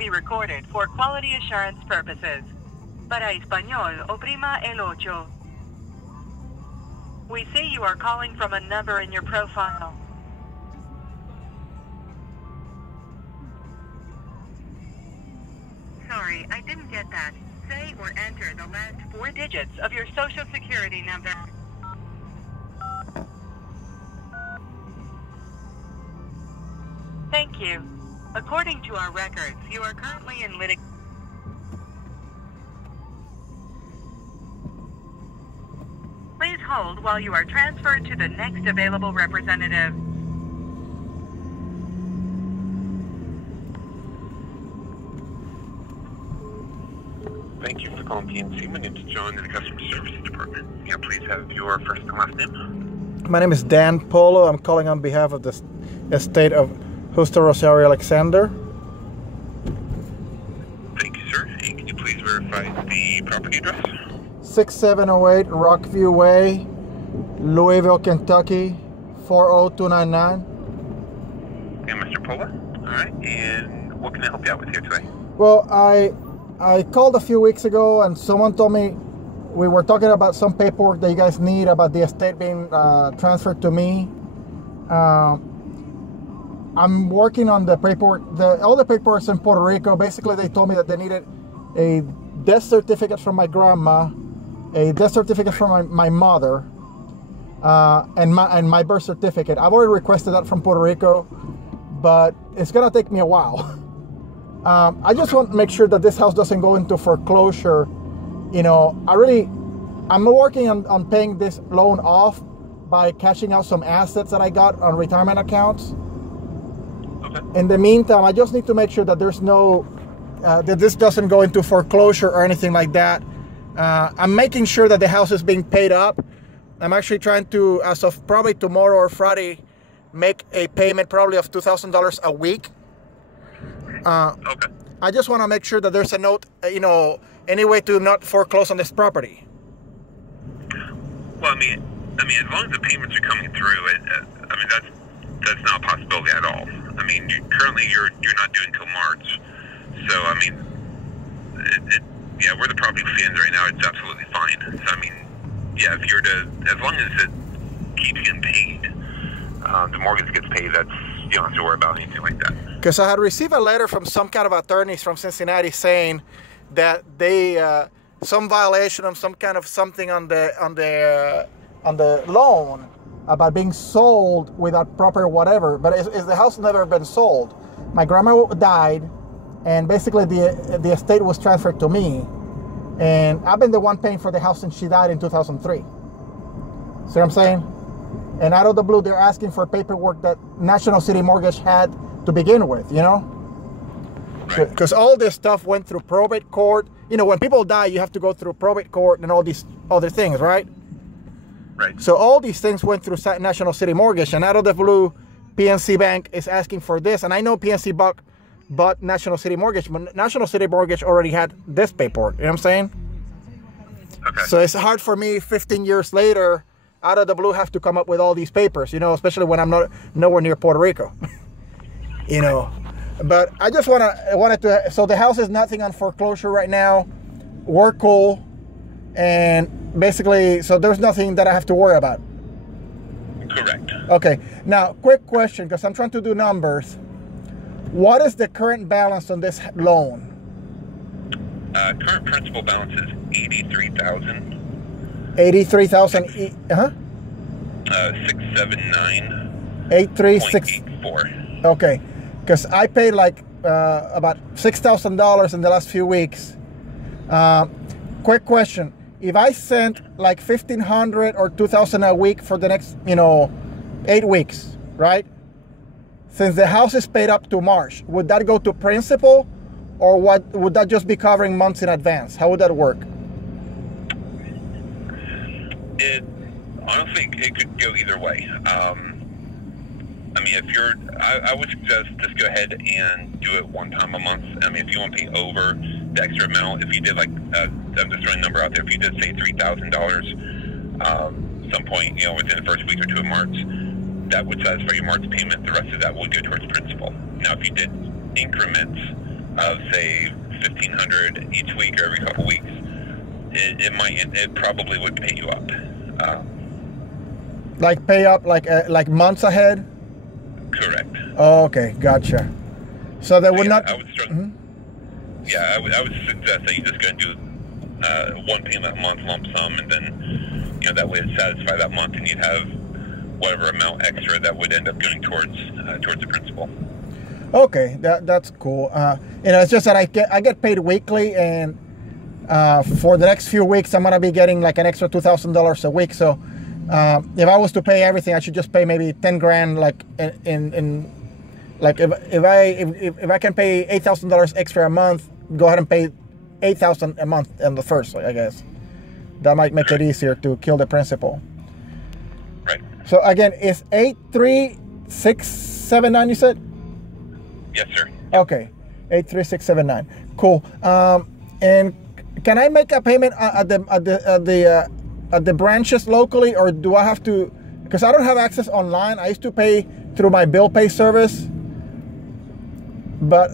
be recorded for quality assurance purposes. Para español, oprima el ocho. We see you are calling from a number in your profile. Sorry, I didn't get that. Say or enter the last 4 digits of your social security number. Thank you. According to our records, you are currently in litigation. Please hold while you are transferred to the next available representative. Thank you for calling PNC. My name is John in the Customer Services Department. Yeah, please have your first and last name. My name is Dan Polo. I'm calling on behalf of the estate of Justo Rosario Alexander. Thank you, sir. And can you please verify the property address? 6708 Rockview Way, Louisville, Kentucky, 40299. Okay, Mr. Polo. All right. And what can I help you out with here today? Well, I called a few weeks ago and someone told me we were talking about some paperwork that you guys need about the estate being transferred to me. I'm working on the paperwork. All the paperwork's in Puerto Rico. Basically, they told me that they needed a death certificate from my grandma, a death certificate from my mother, and my birth certificate. I've already requested that from Puerto Rico, but it's gonna take me a while. I just want to make sure that this house doesn't go into foreclosure. You know, I'm working on paying this loan off by cashing out some assets that I got on retirement accounts. Okay. In the meantime, I just need to make sure that there's no, that this doesn't go into foreclosure or anything like that. I'm making sure that the house is being paid up. I'm actually trying to, as of probably tomorrow or Friday, make a payment probably of $2,000 a week. Okay. I just want to make sure that there's a note, you know, any way to not foreclose on this property. Well, I mean, as long as the payments are coming through, I mean, that's not a possibility at all. I mean, currently you're not due until March, so I mean, yeah, we're the property fans right now. It's absolutely fine. So I mean, yeah, if you're to, as long as it keeps getting paid, the mortgage gets paid. You don't have to worry about anything like that. Because I had received a letter from some kind of attorneys from Cincinnati saying that they some violation of some kind of something on the loan about being sold without proper whatever. But is the house never been sold? My grandma died, and basically the estate was transferred to me, and I've been the one paying for the house since she died in 2003. See what I'm saying? And out of the blue, they're asking for paperwork that National City Mortgage had to begin with, you know? Because all this stuff went through probate court. You know, when people die, you have to go through probate court and all these other things, right? Right. So all these things went through National City Mortgage, and out of the blue, PNC Bank is asking for this. And I know PNC bought National City Mortgage, but National City Mortgage already had this paperwork. You know what I'm saying? Okay. So it's hard for me 15 years later, out of the blue, have to come up with all these papers, you know, especially when I'm nowhere near Puerto Rico. You know, but I just wanted to, so the house is nothing on foreclosure right now. We're cool. And basically, so there's nothing that I have to worry about. Correct. Okay. Now, quick question, because I'm trying to do numbers. What is the current balance on this loan? Current principal balance is $83,000. 83,000. 679. 836. Okay, because I paid like about $6,000 in the last few weeks. Quick question: if I sent like $1,500 or $2,000 a week for the next, 8 weeks, right? Since the house is paid up to March, would that go to principal, or what? Would that just be covering months in advance? How would that work? Honestly, it could go either way. I mean, I would suggest just go ahead and do it one time a month. I mean, if you want to pay over the extra amount, if you did I'm just throwing a number out there, if you did say $3,000, some point, within the first week or two of March, that would satisfy your March payment. The rest of that would go towards principal. Now, if you did increments of say $1,500 each week or every couple weeks, it probably would pay you up. Like pay up like months ahead? Correct. Oh, okay, gotcha. So that would not. I would Yeah, I would suggest that you just go and do one payment a month lump sum, and then that way it satisfy that month, and you'd have whatever amount extra that would end up going towards the principal. Okay, that's cool. It's just that I get paid weekly, and for the next few weeks I'm gonna be getting like an extra $2,000 a week. So if I was to pay everything, I should just pay maybe 10 grand, like in like if I can pay $8,000 extra a month, go ahead and pay $8,000 a month in the first, I guess. That might make it easier to kill the principal. Right. So again, it's 83679, you said? Yes, sir. Okay, 83679. Cool. And can I make a payment at the branches locally, or do I have to? Because I don't have access online. I used to pay through my bill pay service, but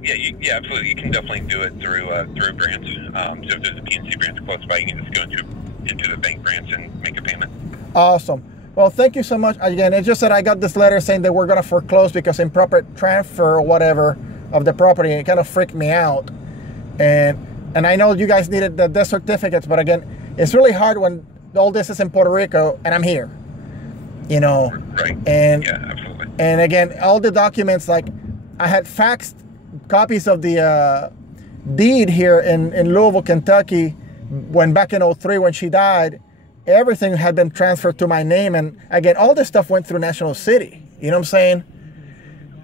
Yeah, absolutely. You can definitely do it through a branch. So if there's a PNC branch close by, you can just go into the bank branch and make a payment. Awesome. Well, thank you so much. Again, it's just that I got this letter saying that we're going to foreclose because improper transfer or whatever of the property. It kind of freaked me out. And I know you guys needed the death certificates, but again, it's really hard when all this is in Puerto Rico and I'm here. Right. And yeah, absolutely. And again, all the documents, like I had faxed copies of the deed here in Louisville, Kentucky, when back in 2003 when she died. Everything had been transferred to my name, and again, all this stuff went through National City. You know what I'm saying?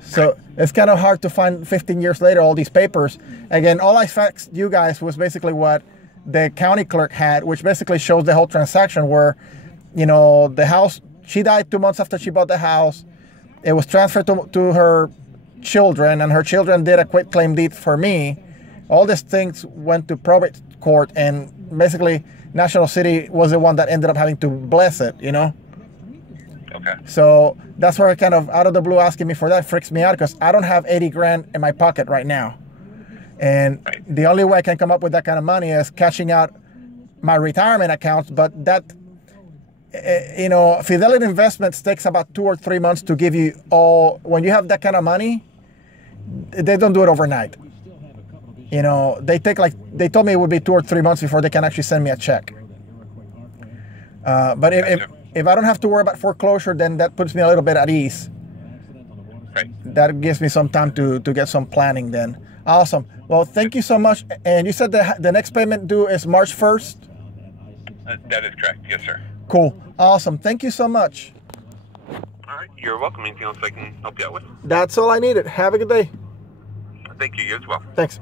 So it's kind of hard to find 15 years later all these papers. Again, all I faxed you guys was basically what the county clerk had, which basically shows the whole transaction where, the house, she died 2 months after she bought the house. It was transferred to her children, and her children did a quitclaim deed for me. All these things went to probate court, and basically National City was the one that ended up having to bless it, Okay. So that's where kind of out of the blue asking me for that freaks me out, because I don't have 80 grand in my pocket right now. And the only way I can come up with that kind of money is cashing out my retirement accounts. But that, Fidelity Investments takes about 2 or 3 months to give you all. When you have that kind of money, they don't do it overnight. They told me it would be 2 or 3 months before they can actually send me a check. But if I don't have to worry about foreclosure, then that puts me a little bit at ease. Right. That gives me some time to get some planning then. Awesome. Well, thank you so much. And you said the next payment due is March 1st? That is correct. Yes, sir. Cool. Awesome. Thank you so much. All right. You're welcome. Anything else I can help you out with? That's all I needed. Have a good day. Thank you. You as well. Thanks.